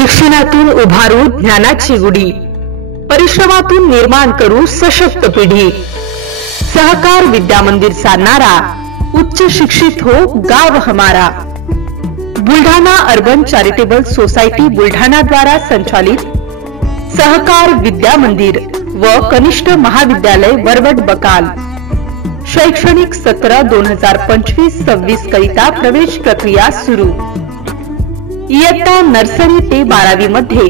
शिक्षणातून उभारू ज्ञानाची गुढी, परिश्रमातून निर्माण करू सशक्त पिढी। सहकार विद्या मंदिर साधणारा, उच्च शिक्षित हो गाव हमारा। Buldhana urban charitable society Buldhana द्वारा संचालित सहकार विद्या मंदिर व कनिष्ठ महाविद्यालय वरवड बकाल शैक्षणिक सत्र 2025-26 करिता प्रवेश प्रक्रिया सुरू। इयत्ता नर्सरी ते 12वी मध्ये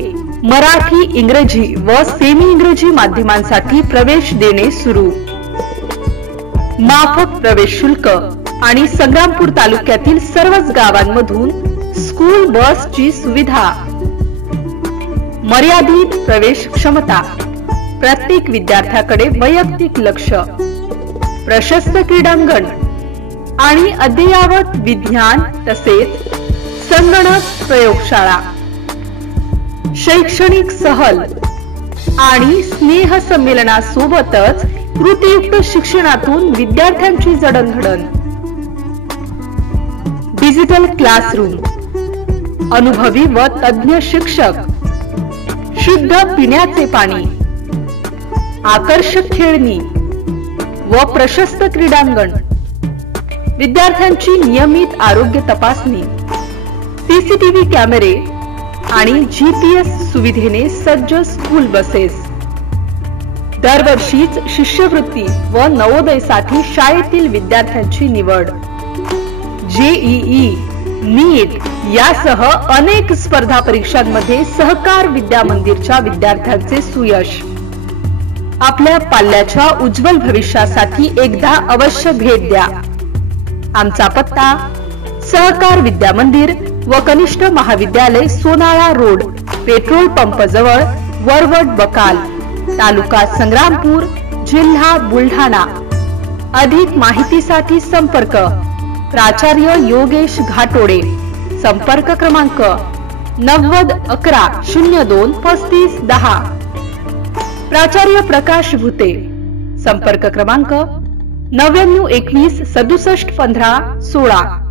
मराठी, इंग्रजी व सेमी इंग्रजी माध्यमांसाठी प्रवेश देणे सुरू। माफक प्रवेश शुल्क आणि संग्रामपूर तालुक्यातील सर्वच गावांमधून स्कूल बसची सुविधा। मर्यादित प्रवेश क्षमता, प्रत्येक विद्यार्थ्याकडे वैयक्तिक लक्ष, प्रशस्त क्रीडांगण आणि अद्ययावत विज्ञान तसेच संगणक प्रयोगशाळा। शैक्षणिक सहल आणि स्नेह संमेलनासोबतच कृतीयुक्त शिक्षणातून विद्यार्थ्यांची जडणघडण। डिजिटल क्लासरूम, अनुभवी व तज्ञ शिक्षक, शुद्ध पिण्याचे पाणी, आकर्षक खेळणी व प्रशस्त क्रीडांगण। विद्यार्थ्यांची नियमित आरोग्य तपासणी, सीसीटीव्ही कॅमेरे आणि GPS सुविधेने सज्ज स्कूल बसेस। दरवर्षीच शिष्यवृत्ती व नवोदयसाठी शाळेतील विद्यार्थ्यांची निवड। JEE, नीट यासह अनेक स्पर्धा परीक्षांमध्ये सहकार विद्या मंदिरच्या विद्यार्थ्यांचे सुयश। आपल्या पाल्याच्या उज्ज्वल भविष्यासाठी एकदा अवश्य भेट द्या। आमचा पत्ता सहकार विद्या मंदिर व कनिष्ठ महाविद्यालय, सोनाळा रोड, पेट्रोल पंप जवळ, वरवड बकाल, तालुका संग्रामपूर, जिल्हा बुलढाणा। अधिक माहितीसाठी संपर्क प्राचार्य योगेश घाटोडे, संपर्क क्रमांक 90 11 02 35 10। प्राचार्य प्रकाश भुते, संपर्क क्रमांक 99 21 67 15 16।